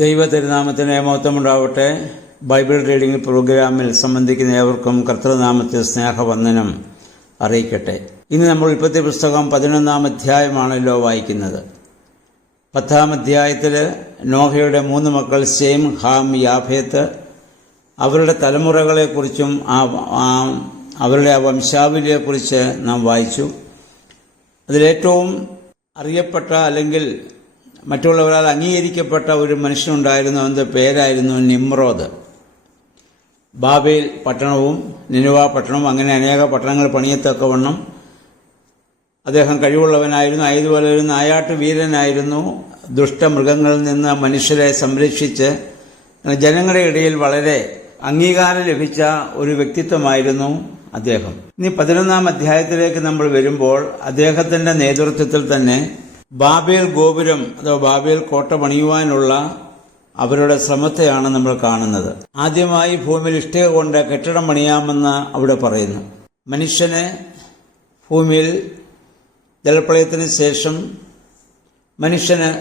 ദൈവ തിരുനാമത്തിന് മഹത്വമുണ്ടാവട്ടെ. Bible reading പ്രോഗ്രാമിൽ സംബന്ധിക്കുന്ന ഏവർക്കും കർത്തൃനാമത്തിൽ സ്നേഹവന്ദനം അറിയിക്കട്ടെ. ഇന്ന് നമ്മൾ ഉൽപ്പത്തി പുസ്തകം 11-ാം അധ്യായമാണല്ലോ വായിക്കുന്നത്. 10-ാം അധ്യായത്തിൽ നോഹയുടെ 3 മക്കൾ ശേം, ഹാം, യാഫേത്ത്, അവരുടെ തലമുറകളെക്കുറിച്ചും അവരുടെ വംശാവലിയെക്കുറിച്ച് നാം വായിച്ചു. അതിലേറ്റവും അറിയപ്പെട്ട അല്ലെങ്കിൽ മറ്റുള്ളവരാൽ അംഗീകരിക്കപ്പെട്ട ഒരു മനുഷ്യനുണ്ടായിരുന്നു. അവൻ്റെ പേരായിരുന്നു നിമ്രോദ്. ബാബേൽ പട്ടണവും നിനിവ പട്ടണവും അങ്ങനെ അനേക പട്ടണങ്ങൾ പണിയത്തക്കവണ്ണം അദ്ദേഹം കഴിവുള്ളവനായിരുന്നു. അതുപോലെ ഒരു നായാട്ട് വീരനായിരുന്നു. ദുഷ്ടമൃഗങ്ങളിൽ നിന്ന് മനുഷ്യരെ സംരക്ഷിച്ച് ജനങ്ങളുടെ ഇടയിൽ വളരെ അംഗീകാരം ലഭിച്ച ഒരു വ്യക്തിത്വമായിരുന്നു അദ്ദേഹം. ഇനി 11-ാം അധ്യായത്തിലേക്ക് നമ്മൾ വരുമ്പോൾ അദ്ദേഹത്തിന്റെ നേതൃത്വത്തിൽ തന്നെ ബാബേൽ ഗോപുരം അഥവാ ബാബേൽ കോട്ട പണിയുവാനുള്ള അവരുടെ ശ്രമത്തെയാണ് നമ്മൾ കാണുന്നത്. ആദ്യമായി ഭൂമിയിൽ ഇഷ്ടിക കൊണ്ട് കെട്ടിടം പണിയാമെന്ന് അവിടെ പറയുന്നു. മനുഷ്യന് ഭൂമിയിൽ ജലപ്രളയത്തിന് ശേഷം മനുഷ്യന്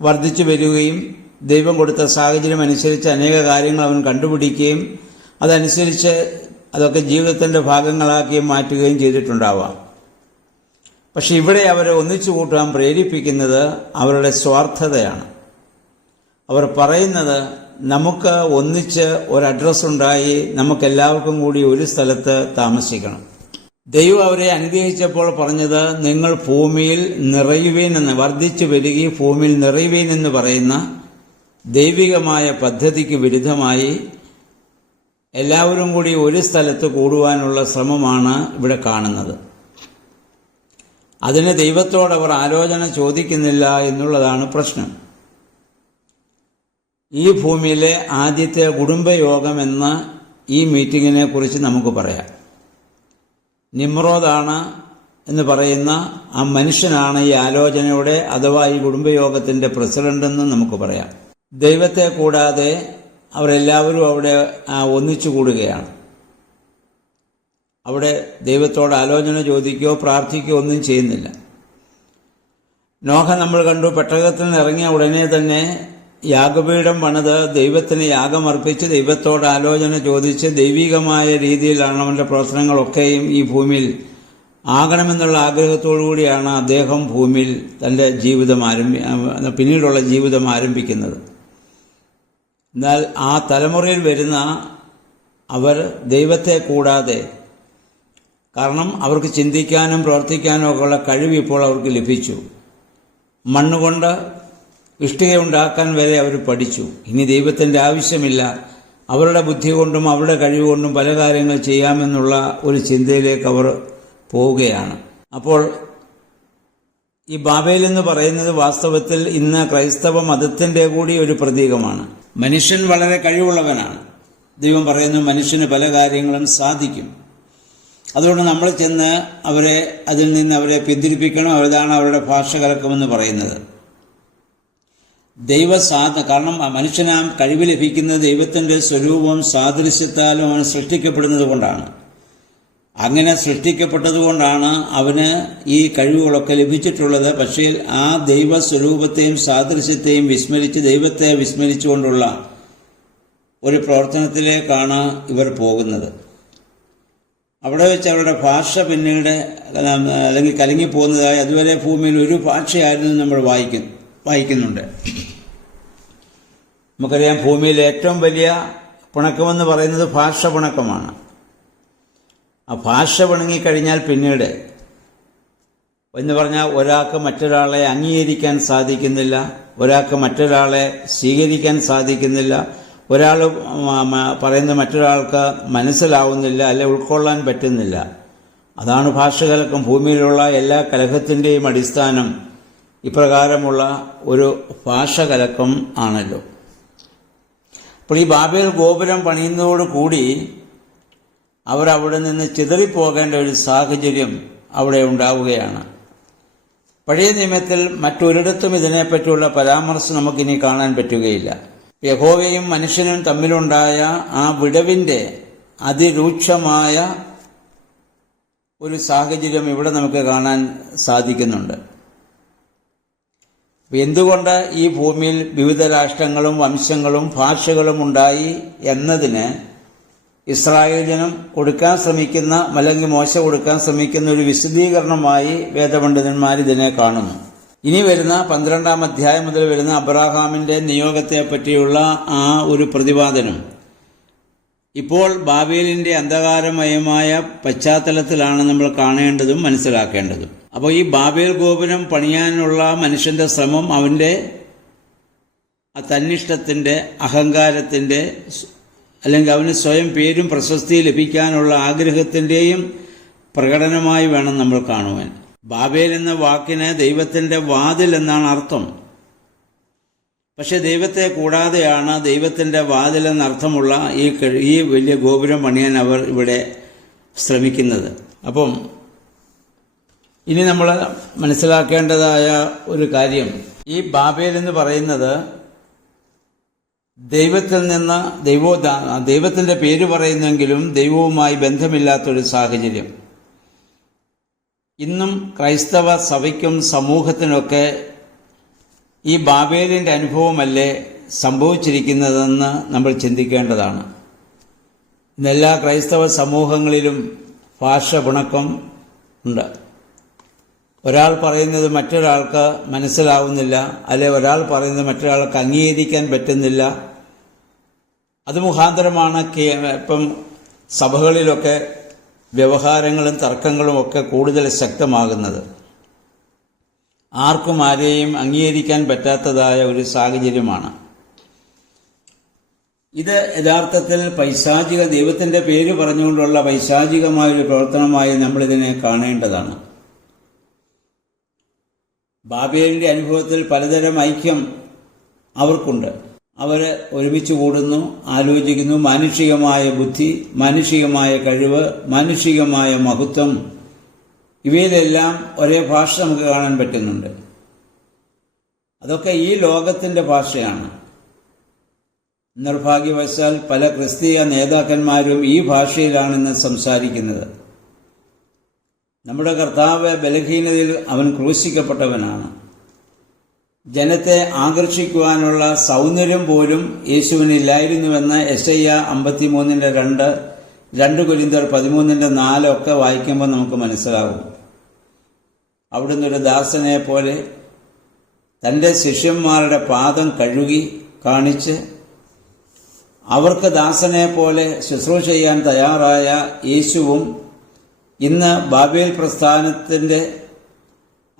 വർദ്ധിച്ചു വരികയും ദൈവം കൊടുത്ത സാഹചര്യം അനുസരിച്ച് അനേക കാര്യങ്ങൾ അവൻ കണ്ടുപിടിക്കുകയും അതനുസരിച്ച് അതൊക്കെ ജീവിതത്തിന്റെ ഭാഗങ്ങളാക്കി മാറ്റുകയും ചെയ്തിട്ടുണ്ടാവാം. പക്ഷെ ഇവിടെ അവരെ ഒന്നിച്ചു കൂട്ടാൻ പ്രേരിപ്പിക്കുന്നത് അവരുടെ സ്വാർത്ഥതയാണ്. അവർ പറയുന്നത്, നമുക്ക് ഒന്നിച്ച് ഒരു അഡ്രസ് ഉണ്ടായി നമുക്കെല്ലാവർക്കും കൂടി ഒരു സ്ഥലത്ത് താമസിക്കണം. ദൈവം അവരെ അനുഗ്രഹിച്ചപ്പോൾ പറഞ്ഞത്, നിങ്ങൾ ഭൂമിയിൽ നിറയുവീൻ എന്ന്, വർദ്ധിച്ചു വരികയും ഭൂമിയിൽ നിറയുവീൻ എന്ന് പറയുന്ന ദൈവികമായ പദ്ധതിക്ക് വിരുദ്ധമായി എല്ലാവരും കൂടി ഒരു സ്ഥലത്ത് കൂടുവാനുള്ള ശ്രമമാണ് ഇവിടെ കാണുന്നത്. അതിന് ദൈവത്തോടവർ ആലോചന ചോദിക്കുന്നില്ല എന്നുള്ളതാണ് പ്രശ്നം. ഈ ഭൂമിയിലെ ആദ്യത്തെ കുടുംബയോഗം എന്ന ഈ മീറ്റിങ്ങിനെ കുറിച്ച് നമുക്ക് പറയാം. നിമ്രോദാണ് എന്ന് പറയുന്ന ആ മനുഷ്യനാണ് ഈ ആലോചനയുടെ അഥവാ ഈ കുടുംബയോഗത്തിന്റെ പ്രസിഡന്റ് എന്ന് നമുക്ക് പറയാം. ദൈവത്തെ കൂടാതെ അവരെല്ലാവരും അവിടെ ഒന്നിച്ചു കൂടുകയാണ്. അവിടെ ദൈവത്തോട് ആലോചന ചോദിക്കുകയോ പ്രാർത്ഥിക്കുകയോ ഒന്നും ചെയ്യുന്നില്ല. നോഹ നമ്മൾ കണ്ടു, പെട്ടകത്തിൽ നിന്ന് ഇറങ്ങിയ ഉടനെ തന്നെ യാഗപീഠം പണിത് ദൈവത്തിന് യാഗമർപ്പിച്ച് ദൈവത്തോട് ആലോചന ചോദിച്ച് ദൈവികമായ രീതിയിലാണ് അവന്റെ പ്രവർത്തനങ്ങളൊക്കെയും ഈ ഭൂമിയിൽ ആകണമെന്നുള്ള ആഗ്രഹത്തോടു കൂടിയാണ് അദ്ദേഹം ഭൂമിയിൽ തന്റെ ജീവിതം പിന്നീടുള്ള ജീവിതം ആരംഭിക്കുന്നത്. എന്നാൽ ആ തലമുറയിൽ വരുന്ന അവർ ദൈവത്തെ കൂടാതെ, കാരണം അവർക്ക് ചിന്തിക്കാനും പ്രവർത്തിക്കാനും ഒക്കെയുള്ള കഴിവ് ഇപ്പോൾ അവർക്ക് ലഭിച്ചു. മണ്ണുകൊണ്ട് ഇഷ്ടിക ഉണ്ടാക്കാൻ വരെ അവർ പഠിച്ചു. ഇനി ദൈവത്തിന്റെ ആവശ്യമില്ല, അവരുടെ ബുദ്ധി കൊണ്ടും അവരുടെ കഴിവ് കൊണ്ടും പല കാര്യങ്ങൾ ചെയ്യാമെന്നുള്ള ഒരു ചിന്തയിലേക്ക് അവർ പോവുകയാണ്. അപ്പോൾ ഈ ബാബേൽ എന്ന് പറയുന്നത് വാസ്തവത്തിൽ ഇന്ന് ക്രൈസ്തവ മതത്തിന്റെ കൂടി ഒരു പ്രതീകമാണ്. മനുഷ്യൻ വളരെ കഴിവുള്ളവനാണ്. ദൈവം പറയുന്നു, മനുഷ്യന് പല കാര്യങ്ങളും സാധിക്കും. അതുകൊണ്ട് നമ്മൾ ചെന്ന് അതിൽ നിന്ന് അവരെ പിന്തിരിപ്പിക്കണം. അതാണ് അവരുടെ ഭാഷ കലക്കമെന്ന് പറയുന്നത്. കാരണം മനുഷ്യനാ കഴിവ് ലഭിക്കുന്നത് ദൈവത്തിന്റെ സ്വരൂപവും സാദൃശ്യത്താലും അവൻ സൃഷ്ടിക്കപ്പെടുന്നത് കൊണ്ടാണ്. അങ്ങനെ സൃഷ്ടിക്കപ്പെട്ടതുകൊണ്ടാണ് അവന് ഈ കഴിവുകളൊക്കെ ലഭിച്ചിട്ടുള്ളത്. പക്ഷേ ആ ദൈവ സ്വരൂപത്തെയും സാദൃശ്യത്തെയും വിസ്മരിച്ച് ദൈവത്തെ വിസ്മരിച്ചുകൊണ്ടുള്ള ഒരു പ്രവർത്തനത്തിലേക്കാണ് ഇവർ പോകുന്നത്. അവിടെ വെച്ച് അവരുടെ ഭാഷ പിന്നീട് അല്ലെങ്കിൽ കലങ്ങിപ്പോകുന്നതായി, അതുവരെ ഭൂമിയിൽ ഒരു ഭാഷയായിരുന്നു നമ്മൾ വായിക്കുന്നുണ്ട്. നമുക്കറിയാം, ഭൂമിയിൽ ഏറ്റവും വലിയ പിണക്കമെന്ന് പറയുന്നത് ഭാഷ പിണക്കമാണ്. ആ ഭാഷ പിണങ്ങിക്കഴിഞ്ഞാൽ പിന്നീട് എന്ന് പറഞ്ഞാൽ ഒരാൾക്ക് മറ്റൊരാളെ അംഗീകരിക്കാൻ സാധിക്കുന്നില്ല, ഒരാൾക്ക് മറ്റൊരാളെ സ്വീകരിക്കാൻ സാധിക്കുന്നില്ല, ഒരാൾ പറയുന്നത് മറ്റൊരാൾക്ക് മനസ്സിലാവുന്നില്ല, അല്ലെ ഉൾക്കൊള്ളാൻ പറ്റുന്നില്ല. അതാണ് ഭാഷകലക്കം. ഭൂമിയിലുള്ള എല്ലാ കലഹത്തിന്റെയും അടിസ്ഥാനം ഇപ്രകാരമുള്ള ഒരു ഭാഷകലക്കം ആണല്ലോ. അപ്പോൾ ഈ ബാബേൽ ഗോപുരം പണിയുന്നതോടുകൂടി അവർ അവിടെ നിന്ന് ചിതറിപ്പോകേണ്ട ഒരു സാഹചര്യം അവിടെ ഉണ്ടാവുകയാണ്. പഴയ നിയമത്തിൽ മറ്റൊരിടത്തും ഇതിനെപ്പറ്റിയുള്ള പരാമർശം നമുക്കിനി കാണാൻ പറ്റുകയില്ല. യഹോവയും മനുഷ്യനും തമ്മിലുണ്ടായ ആ വിടവിന്റെ അതിരൂക്ഷമായ ഒരു സാഹചര്യം ഇവിടെ നമുക്ക് കാണാൻ സാധിക്കുന്നുണ്ട്. എന്തുകൊണ്ട് ഈ ഭൂമിയിൽ വിവിധ രാഷ്ട്രങ്ങളും വംശങ്ങളും ഭാഷകളും ഉണ്ടായി എന്നതിന് ഇസ്രായേൽ ജനം കൊടുക്കാൻ ശ്രമിക്കുന്ന, അല്ലെങ്കിൽ മോശ കൊടുക്കാൻ ശ്രമിക്കുന്ന ഒരു വിശദീകരണമായി വേദപണ്ഡിതന്മാർ ഇതിനെ കാണുന്നു. ഇനി വരുന്ന 12-ാം അധ്യായം മുതൽ വരുന്ന അബ്രാഹാമിന്റെ നിയോഗത്തെ പറ്റിയുള്ള ആ ഒരു പ്രതിപാദനം ഇപ്പോൾ ബാബേലിന്റെ അന്ധകാരമയമായ പശ്ചാത്തലത്തിലാണ് നമ്മൾ കാണേണ്ടതും മനസ്സിലാക്കേണ്ടതും. അപ്പോൾ ഈ ബാബേൽ ഗോപുരം പണിയാനുള്ള മനുഷ്യന്റെ ശ്രമം അവന്റെ തന്നിഷ്ടത്തിന്റെ, അഹങ്കാരത്തിന്റെ, അല്ലെങ്കിൽ അവന് സ്വയം പേരും പ്രശസ്തി ലഭിക്കാനുള്ള ആഗ്രഹത്തിന്റെയും പ്രകടനമായി വേണം നമ്മൾ കാണുവാൻ. ബാബേൽ എന്ന വാക്കിന് ദൈവത്തിന്റെ വാതിൽ എന്നാണ് അർത്ഥം. പക്ഷെ ദൈവത്തെ കൂടാതെയാണ് ദൈവത്തിന്റെ വാതിൽ എന്നർത്ഥമുള്ള ഈ വലിയ ഗോപുരം പണിയാൻ അവർ ഇവിടെ ശ്രമിക്കുന്നത്. അപ്പം ഇനി നമ്മൾ മനസ്സിലാക്കേണ്ടതായ ഒരു കാര്യം, ഈ ബാബേൽ എന്ന് പറയുന്നത് ദൈവത്തിൽ നിന്ന് ദൈവത്തിന്റെ പേര് പറയുന്നെങ്കിലും ദൈവവുമായി ബന്ധമില്ലാത്തൊരു സാഹചര്യം. ഇന്നും ക്രൈസ്തവ സഭയ്ക്കും സമൂഹത്തിനൊക്കെ ഈ ബാബേലിന്റെ അനുഭവമല്ലേ സംഭവിച്ചിരിക്കുന്നതെന്ന് നമ്മൾ ചിന്തിക്കേണ്ടതാണ്. ഇന്നെല്ലാ ക്രൈസ്തവ സമൂഹങ്ങളിലും ഭാഷ പിണക്കം ഉണ്ട്. ഒരാൾ പറയുന്നത് മറ്റൊരാൾക്ക് മനസ്സിലാവുന്നില്ല, അല്ലെ ഒരാൾ പറയുന്നത് മറ്റൊരാൾക്ക് അംഗീകരിക്കാൻ പറ്റുന്നില്ല. അത് മുഖാന്തരമാണ് ഇപ്പം സഭകളിലൊക്കെ വ്യവഹാരങ്ങളും തർക്കങ്ങളും ഒക്കെ കൂടുതൽ ശക്തമാകുന്നത്. ആർക്കും ആരെയും അംഗീകരിക്കാൻ പറ്റാത്തതായ ഒരു സാഹചര്യമാണ് ഇത്. യഥാർത്ഥത്തിൽ പൈശാചിക, ദൈവത്തിന്റെ പേര് പറഞ്ഞുകൊണ്ടുള്ള പൈശാചികമായൊരു പ്രവർത്തനമായി നമ്മളിതിനെ കാണേണ്ടതാണ്. ബാബേലിന്റെ അനുഭവത്തിൽ പലതരം ഐക്യം അവർക്കുണ്ട്. അവർ ഒരുമിച്ച് കൂടുന്നു, ആലോചിക്കുന്നു. മാനുഷികമായ ബുദ്ധി, മാനുഷികമായ കഴിവ്, മാനുഷികമായ മഹത്വം, ഇവയിലെല്ലാം ഒരേ ഭാഷ നമുക്ക് കാണാൻ പറ്റുന്നുണ്ട്. അതൊക്കെ ഈ ലോകത്തിന്റെ ഭാഷയാണ്. നിർഭാഗ്യവശാൽ പല ക്രിസ്തീയ നേതാക്കന്മാരും ഈ ഭാഷയിലാണ് ഇന്ന് സംസാരിക്കുന്നത്. നമ്മുടെ കർത്താവ് ബലഹീനതയിൽ അവൻ ക്രൂശിക്കപ്പെട്ടവനാണ്. ജനത്തെ ആകർഷിക്കുവാനുള്ള സൗന്ദര്യം പോലും യേശുവിനില്ലായിരുന്നുവെന്ന് യെശയ്യാ 53:2, 2 കൊരിന്ത്യർ 13:4 ഒക്കെ വായിക്കുമ്പോൾ നമുക്ക് മനസ്സിലാകും. അവിടുന്ന് ഒരു ദാസനെ പോലെ തൻ്റെ ശിഷ്യന്മാരുടെ പാദം കഴുകി കാണിച്ച് അവർക്ക് ദാസനെ പോലെ ശുശ്രൂഷ ചെയ്യാൻ തയ്യാറായ യേശുവും ഇന്ന് ബാബേൽ പ്രസ്ഥാനത്തിൻ്റെ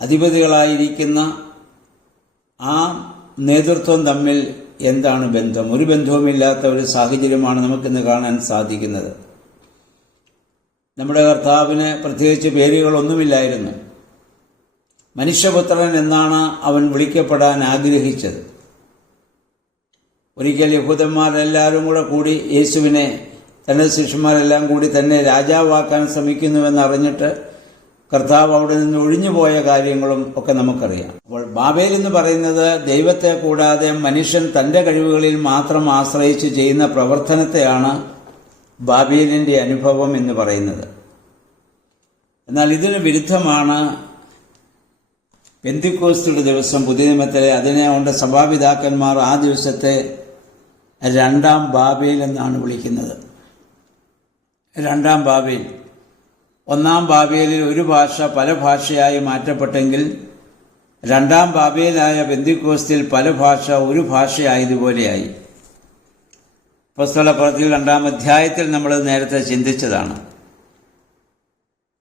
അധിപതികളായിരിക്കുന്ന ആ നേതൃത്വം തമ്മിൽ എന്താണ് ബന്ധം? ഒരു ബന്ധവുമില്ലാത്ത ഒരു സാഹചര്യമാണ് നമുക്കിന്ന് കാണാൻ സാധിക്കുന്നത്. നമ്മുടെ കർത്താവിന് പ്രത്യേകിച്ച് പേരുകളൊന്നുമില്ലായിരുന്നു. മനുഷ്യപുത്രൻ എന്നാണ് അവൻ വിളിക്കപ്പെടാൻ ആഗ്രഹിച്ചത്. ഒരിക്കൽ യഹൂദന്മാരെല്ലാവരും കൂടി യേശുവിനെ, തന്റെ ശിഷ്യന്മാരെല്ലാം കൂടി തന്നെ രാജാവാക്കാൻ ശ്രമിക്കുന്നുവെന്ന് അറിഞ്ഞിട്ട് കർത്താവ് അവിടെ നിന്ന് ഒഴിഞ്ഞുപോയ കാര്യങ്ങളും ഒക്കെ നമുക്കറിയാം. അപ്പോൾ ബാബേൽ എന്ന് പറയുന്നത് ദൈവത്തെ കൂടാതെ മനുഷ്യൻ തന്റെ കഴിവുകളിൽ മാത്രം ആശ്രയിച്ച് ചെയ്യുന്ന പ്രവർത്തനത്തെയാണ് ബാബേലിന്റെ അനുഭവം എന്ന് പറയുന്നത്. എന്നാൽ ഇതിന് വിരുദ്ധമാണ് പെന്തിക്കോസ്തുടെ ദിവസം, പുതിയ നിയമത്തിലെ. അതിനെക്കൊണ്ട് സഭാപിതാക്കന്മാർ ആ ദിവസത്തെ 2-ാം ബാബേൽ എന്നാണ് വിളിക്കുന്നത്. 2-ാം ബാബേൽ. 1-ാം ബാബേലിൽ ഒരു ഭാഷ പല ഭാഷയായി മാറ്റപ്പെട്ടെങ്കിൽ 2-ാം ബാബേലായ പെന്തിക്കോസ്തിൽ പല ഭാഷ ഒരു ഭാഷയായതുപോലെയായി. അപ്പോസ്തലപ്രവൃത്തികൾ 2-ാം അധ്യായത്തിൽ നമ്മൾ നേരത്തെ ചിന്തിച്ചതാണ്.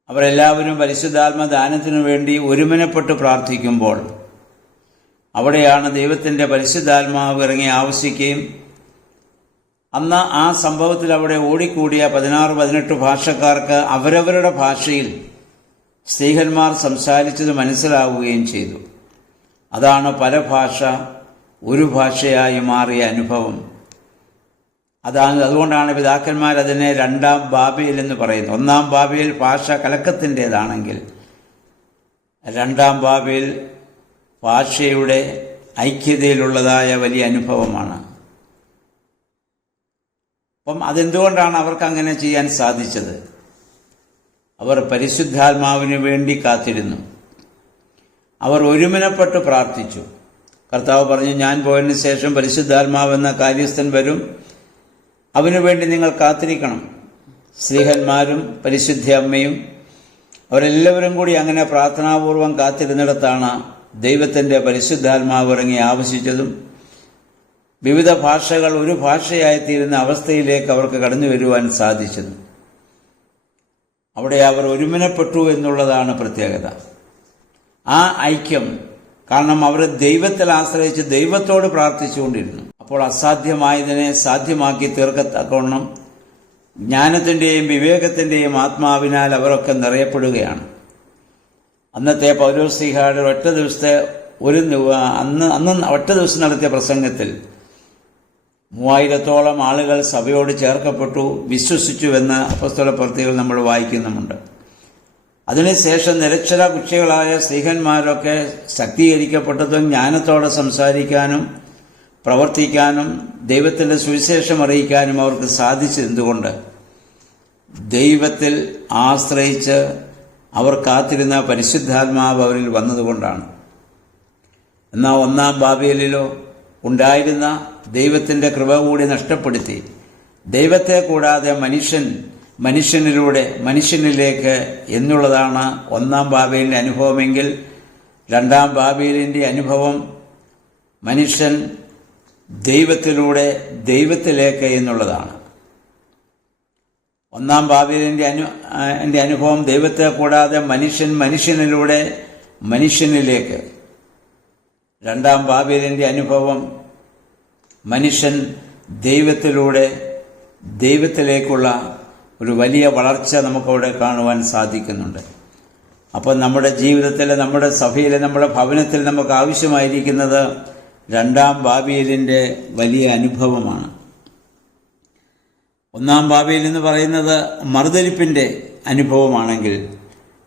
അവരെല്ലാവരും പരിശുദ്ധാത്മദാനത്തിനു വേണ്ടി ഒരുമനപ്പെട്ട് പ്രാർത്ഥിക്കുമ്പോൾ അവിടെയാണ് ദൈവത്തിന്റെ പരിശുദ്ധാത്മാവ് ഇറങ്ങി ആവസിക്കുകയും അന്ന് ആ സംഭവത്തിൽ അവിടെ ഓടിക്കൂടിയ 16-18 ഭാഷക്കാർക്ക് അവരവരുടെ ഭാഷയിൽ സ്ത്രീഹന്മാർ സംസാരിച്ചത് മനസ്സിലാവുകയും ചെയ്തു. അതാണ് പല ഭാഷ ഒരു ഭാഷയായി മാറിയ അനുഭവം. അതുകൊണ്ടാണ് പിതാക്കന്മാർ അതിനെ 2-ാം ബാബേൽ എന്ന് പറയുന്നത്. 1-ാം ബാബേൽ ഭാഷ കലക്കത്തിൻ്റെതാണെങ്കിൽ 2-ാം ബാബേൽ ഭാഷയുടെ ഐക്യതയിലുള്ളതായ വലിയ അനുഭവമാണ്. അപ്പം അതെന്തുകൊണ്ടാണ് അവർക്ക് അങ്ങനെ ചെയ്യാൻ സാധിച്ചത്? അവർ പരിശുദ്ധാത്മാവിന് വേണ്ടി കാത്തിരുന്നു. അവർ ഒരുമനപ്പെട്ട് പ്രാർത്ഥിച്ചു. കർത്താവ് പറഞ്ഞു, ഞാൻ പോയതിനു ശേഷം പരിശുദ്ധാത്മാവെന്ന കാര്യസ്ഥൻ വരും, അവനു വേണ്ടി നിങ്ങൾ കാത്തിരിക്കണം. സ്ലീഹന്മാരും പരിശുദ്ധ അമ്മയും അവരെല്ലാവരും കൂടി അങ്ങനെ പ്രാർത്ഥനാപൂർവം കാത്തിരുന്നിടത്താണ് ദൈവത്തിൻ്റെ പരിശുദ്ധാത്മാവ് ഇറങ്ങി ആവശ്യിച്ചതും വിവിധ ഭാഷകൾ ഒരു ഭാഷയായിത്തീരുന്ന അവസ്ഥയിലേക്ക് അവർക്ക് കടന്നു വരുവാൻ സാധിച്ചത്. അവിടെ അവർ ഒരുമനപ്പെട്ടു എന്നുള്ളതാണ് പ്രത്യേകത. ആ ഐക്യം കാരണം അവർ ദൈവത്തിൽ ആശ്രയിച്ച് ദൈവത്തോട് പ്രാർത്ഥിച്ചുകൊണ്ടിരുന്നു. അപ്പോൾ അസാധ്യമായതിനെ സാധ്യമാക്കി തീർക്കത്തക്കവണ്ണം ജ്ഞാനത്തിൻ്റെയും വിവേകത്തിൻ്റെയും ആത്മാവിനാൽ അവരൊക്കെ നിറയപ്പെടുകയാണ്. അന്നത്തെ പൗലോസ്ലീഹായുടെ ഒറ്റ ദിവസം നടത്തിയ പ്രസംഗത്തിൽ 3000-ഓളം ആളുകൾ സഭയോട് ചേർക്കപ്പെട്ടു, വിശ്വസിച്ചുവെന്ന് അപ്പോസ്തലപ്രവൃത്തികൾ നമ്മൾ വായിക്കുന്നുമുണ്ട്. അതിനുശേഷം നിരക്ഷര കുക്ഷികളായ സ്ലീഹന്മാരൊക്കെ ശക്തീകരിക്കപ്പെട്ടതും ജ്ഞാനത്തോടെ സംസാരിക്കാനും പ്രവർത്തിക്കാനും ദൈവത്തിൻ്റെ സുവിശേഷം അറിയിക്കാനും അവർക്ക് സാധിച്ചതെന്തുകൊണ്ട്? ദൈവത്തിൽ ആശ്രയിച്ച് അവർ കാത്തിരുന്ന പരിശുദ്ധാത്മാവ് അവരിൽ വന്നതുകൊണ്ടാണ്. എന്നാൽ ഒന്നാം ബാബേലിലോ ഉണ്ടായിരുന്ന ദൈവത്തിൻ്റെ കൃപ കൂടി നഷ്ടപ്പെടുത്തി ദൈവത്തെ കൂടാതെ മനുഷ്യനിലൂടെ മനുഷ്യനിലേക്ക് എന്നുള്ളതാണ് ഒന്നാം ബാബേലിൻ്റെ അനുഭവമെങ്കിൽ, രണ്ടാം ബാബേലിൻ്റെ അനുഭവം മനുഷ്യൻ ദൈവത്തിലൂടെ ദൈവത്തിലേക്ക് എന്നുള്ളതാണ്. ഒന്നാം ബാബേലിൻ്റെ അനുഭവം ദൈവത്തെ കൂടാതെ മനുഷ്യനിലൂടെ മനുഷ്യനിലേക്ക്. രണ്ടാം ബാബേലിൻ്റെ അനുഭവം മനുഷ്യൻ ദൈവത്തിലൂടെ ദൈവത്തിലേക്കുള്ള ഒരു വലിയ വളർച്ച നമുക്കവിടെ കാണുവാൻ സാധിക്കുന്നുണ്ട്. അപ്പോൾ നമ്മുടെ ജീവിതത്തിൽ, നമ്മുടെ സഭയിൽ, നമ്മുടെ ഭവനത്തിൽ നമുക്ക് ആവശ്യമായിരിക്കുന്നത് രണ്ടാം ബാബേലിൻ്റെ വലിയ അനുഭവമാണ്. ഒന്നാം ബാബേൽ എന്ന് പറയുന്നത് മറുതലിപ്പിൻ്റെ അനുഭവമാണെങ്കിൽ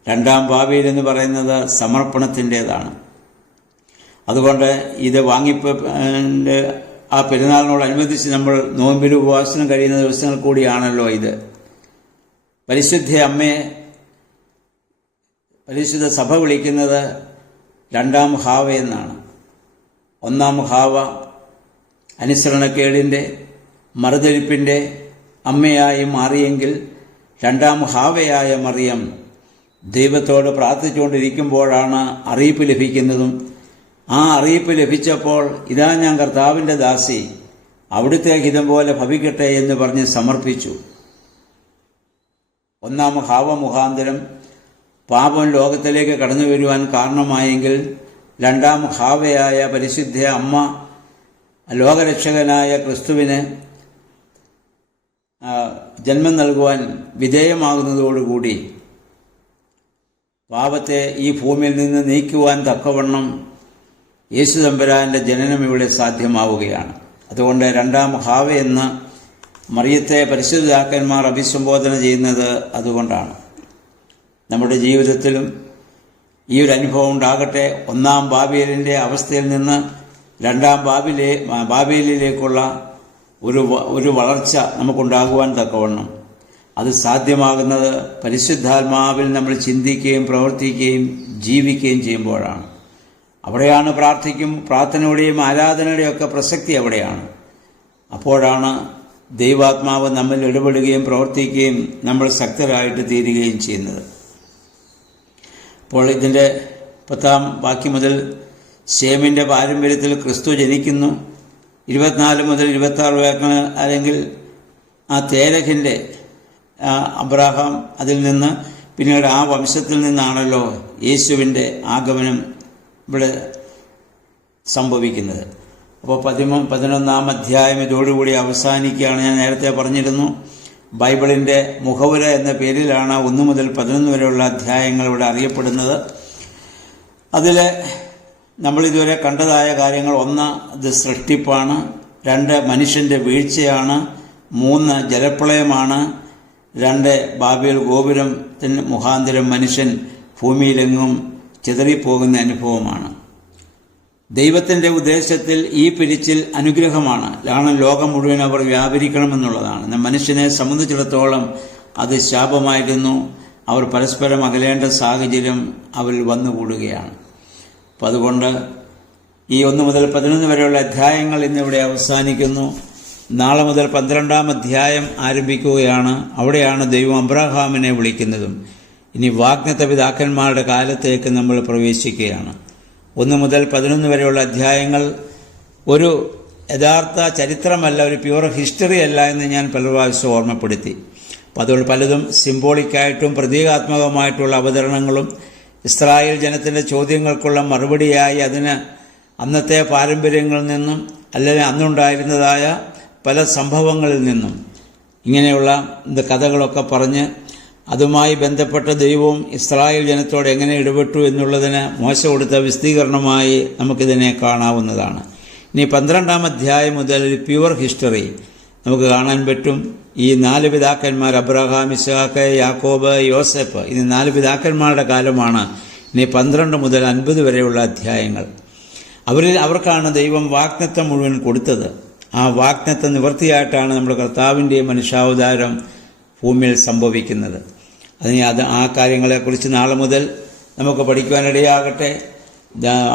രണ്ടാം ബാബേൽ എന്ന് പറയുന്നത് സമർപ്പണത്തിൻ്റേതാണ്. അതുകൊണ്ട് ഇത് വാങ്ങിപ്പിൻ്റെ ആ പെരുന്നാളിനോടനുബന്ധിച്ച് നമ്മൾ നോമ്പിൽ ഉപവാസനം കഴിയുന്ന ദിവസങ്ങൾ കൂടിയാണല്ലോ ഇത്. പരിശുദ്ധ അമ്മയെ പരിശുദ്ധ സഭ വിളിക്കുന്നത് രണ്ടാം ഹാവ എന്നാണ്. ഒന്നാം ഹാവ അനുസരണക്കേടിൻ്റെ മറുതലിപ്പിൻ്റെ അമ്മയായി മാറിയെങ്കിൽ രണ്ടാം ഹാവയായ മറിയം ദൈവത്തോട് പ്രാർത്ഥിച്ചുകൊണ്ടിരിക്കുമ്പോഴാണ് അറിയിപ്പ് ലഭിക്കുന്നതും ആ അറിയിപ്പ് ലഭിച്ചപ്പോൾ ഇതാ ഞാൻ കർത്താവിൻ്റെ ദാസി, അവിടുത്തെ ഹിതം പോലെ ഭവിക്കട്ടെ എന്ന് പറഞ്ഞ് സമർപ്പിച്ചു. ഒന്നാം ഹാവ മുഖാന്തരം പാപം ലോകത്തിലേക്ക് കടന്നു വരുവാൻ കാരണമായെങ്കിൽ രണ്ടാം ഹാവയായ പരിശുദ്ധ അമ്മ ലോകരക്ഷകനായ ക്രിസ്തുവിന് ജന്മം നൽകുവാൻ വിധേയമാകുന്നതോടുകൂടി പാപത്തെ ഈ ഭൂമിയിൽ നിന്ന് നീക്കുവാൻ തക്കവണ്ണം യേശു തമ്പുരാന്റെ ജനനം ഇവിടെ സാധ്യമാവുകയാണ്. അതുകൊണ്ട് രണ്ടാം ഹാവ എന്ന് മറിയത്തെ പരിശുദ്ധാക്കന്മാർ അഭിസംബോധന ചെയ്യുന്നത് അതുകൊണ്ടാണ്. നമ്മുടെ ജീവിതത്തിലും ഈ ഒരു അനുഭവം ഉണ്ടാകട്ടെ. ഒന്നാം ബാബേലിൻ്റെ അവസ്ഥയിൽ നിന്ന് രണ്ടാം ബാബേലിലേക്കുള്ള ഒരു വളർച്ച നമുക്കുണ്ടാകുവാൻ തക്കവണ്ണം അത് സാധ്യമാകുന്നത് പരിശുദ്ധാത്മാവിൽ നമ്മൾ ചിന്തിക്കുകയും പ്രവർത്തിക്കുകയും ജീവിക്കുകയും ചെയ്യുമ്പോഴാണ്. അവിടെയാണ് പ്രാർത്ഥനയുടെയും ആരാധനയുടെയും ഒക്കെ പ്രസക്തി അവിടെയാണ്. അപ്പോഴാണ് ദൈവാത്മാവ് നമ്മിൽ ഇടപെടുകയും പ്രവർത്തിക്കുകയും നമ്മൾ ശക്തരായിട്ട് തീരുകയും ചെയ്യുന്നത്. അപ്പോൾ ഇതിൻ്റെ 10-ാം വാക്യം മുതൽ ശേമിൻ്റെ പാരമ്പര്യത്തിൽ ക്രിസ്തു ജനിക്കുന്നു. 24 മുതൽ 26 വാക്യങ്ങൾ അല്ലെങ്കിൽ ആ തേരഹിൻ്റെ അബ്രാഹാം അതിൽ നിന്ന് പിന്നീട് ആ വംശത്തിൽ നിന്നാണല്ലോ യേശുവിൻ്റെ ആഗമനം ഇവിടെ സംഭവിക്കുന്നത്. അപ്പോൾ 11-ാം അധ്യായം ഇതോടുകൂടി അവസാനിക്കുകയാണ്. ഞാൻ നേരത്തെ പറഞ്ഞിരുന്നു, ബൈബിളിൻ്റെ മുഖവുര എന്ന പേരിലാണ് 1 മുതൽ 11 വരെയുള്ള അധ്യായങ്ങൾ ഇവിടെ അറിയപ്പെടുന്നത്. അതിൽ നമ്മളിതുവരെ കണ്ടതായ കാര്യങ്ങൾ: 1 ഇത് സൃഷ്ടിപ്പാണ്, 2 മനുഷ്യൻ്റെ വീഴ്ചയാണ്, 3 ജലപ്രളയമാണ്, 2 ബാബേൽ ഗോപുരത്തിന് മുഖാന്തരം മനുഷ്യൻ ഭൂമിയിലെങ്ങും ചിതറിപ്പോകുന്ന അനുഭവമാണ്. ദൈവത്തിൻ്റെ ഉദ്ദേശത്തിൽ ഈ പിരിച്ചിൽ അനുഗ്രഹമാണ്. കാരണം ലോകം മുഴുവൻ അവർ വ്യാപരിക്കണമെന്നുള്ളതാണ്. മനുഷ്യനെ സംബന്ധിച്ചിടത്തോളം അത് ശാപമായിരുന്നു. അവർ പരസ്പരം അകലേണ്ട സാഹചര്യം അവരിൽ വന്നുകൂടുകയാണ്. അപ്പം അതുകൊണ്ട് ഈ 1 മുതൽ 11 വരെയുള്ള അധ്യായങ്ങൾ ഇന്നിവിടെ അവസാനിക്കുന്നു. നാളെ മുതൽ 12-ാം അധ്യായം ആരംഭിക്കുകയാണ്. അവിടെയാണ് ദൈവം അബ്രഹാമിനെ വിളിക്കുന്നതും. ഇനി വാഗ്ദത്ത പിതാക്കന്മാരുടെ കാലത്തേക്ക് നമ്മൾ പ്രവേശിക്കുകയാണ്. 1 മുതൽ 11 വരെയുള്ള അധ്യായങ്ങൾ ഒരു യഥാർത്ഥ ചരിത്രമല്ല, ഒരു പ്യുവർ ഹിസ്റ്ററി അല്ല എന്ന് ഞാൻ പല പ്രാവശ്യം ഓർമ്മപ്പെടുത്തി. അപ്പോൾ അതുകൊണ്ട് പലതും സിംബോളിക്കായിട്ടും പ്രതീകാത്മകമായിട്ടുള്ള അവതരണങ്ങളും ഇസ്രായേൽ ജനത്തിൻ്റെ ചോദ്യങ്ങൾക്കുള്ള മറുപടിയായി അതിന് അന്നത്തെ പാരമ്പര്യങ്ങളിൽ നിന്നും അല്ലെങ്കിൽ അന്നുണ്ടായിരുന്നതായ പല സംഭവങ്ങളിൽ നിന്നും ഇങ്ങനെയുള്ള കഥകളൊക്കെ പറഞ്ഞ് അതുമായി ബന്ധപ്പെട്ട ദൈവവും ഇസ്രായേൽ ജനത്തോട് എങ്ങനെ ഇടപെട്ടു എന്നുള്ളതിന് മോശ കൊടുത്ത വിശദീകരണമായി നമുക്കിതിനെ കാണാവുന്നതാണ്. ഇനി 12-ാം അധ്യായം മുതൽ ഒരു പ്യുവർ ഹിസ്റ്ററി നമുക്ക് കാണാൻ പറ്റും. ഈ 4 പിതാക്കന്മാർ അബ്രഹാം, ഇസ്ഹാക്ക്, യാക്കോബ്, യോസെഫ്, ഇത് 4 പിതാക്കന്മാരുടെ കാലമാണ്. ഇനി 12 മുതൽ 50 വരെയുള്ള അധ്യായങ്ങൾ. അവർക്കാണ് ദൈവം വാഗ്ദത്തം മുഴുവൻ കൊടുത്തത്. ആ വാഗ്ദത്ത നിവൃത്തിയായിട്ടാണ് നമ്മുടെ കർത്താവിൻ്റെ മനുഷ്യാവതാരം ഭൂമിയിൽ സംഭവിക്കുന്നത്. ആ കാര്യങ്ങളെക്കുറിച്ച് നാളെ മുതൽ നമുക്ക് പഠിക്കുവാനിടയാകട്ടെ.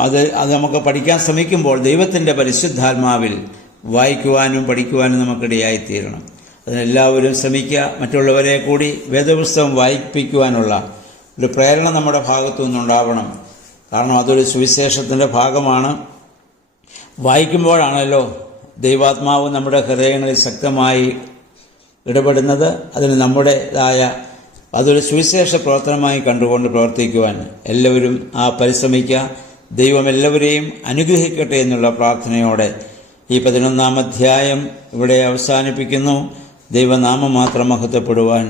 അത് നമുക്ക് പഠിക്കാൻ ശ്രമിക്കുമ്പോൾ ദൈവത്തിൻ്റെ പരിശുദ്ധാത്മാവിൽ വായിക്കുവാനും പഠിക്കുവാനും നമുക്കിടയായിത്തീരണം. അതിനെല്ലാവരും ശ്രമിക്കുക. മറ്റുള്ളവരെ കൂടി വേദപുസ്തകം വായിപ്പിക്കുവാനുള്ള ഒരു പ്രേരണ നമ്മുടെ ഭാഗത്തു നിന്നുണ്ടാവണം. കാരണം അതൊരു സുവിശേഷത്തിൻ്റെ ഭാഗമാണ്. വായിക്കുമ്പോഴാണല്ലോ ദൈവാത്മാവ് നമ്മുടെ ഹൃദയങ്ങളിൽ ശക്തമായി ഇടപെടുന്നത്. അതിന് നമ്മുടേതായ അതൊരു സുവിശേഷ പ്രവർത്തനമായി കണ്ടുകൊണ്ട് പ്രവർത്തിക്കുവാൻ എല്ലാവരും പരിശ്രമിക്കുക. ദൈവം എല്ലാവരെയും അനുഗ്രഹിക്കട്ടെ എന്നുള്ള പ്രാർത്ഥനയോടെ ഈ 11-ാം അധ്യായം ഇവിടെ അവസാനിപ്പിക്കുന്നു. ദൈവനാമം മാത്രം മഹത്വപ്പെടുവാൻ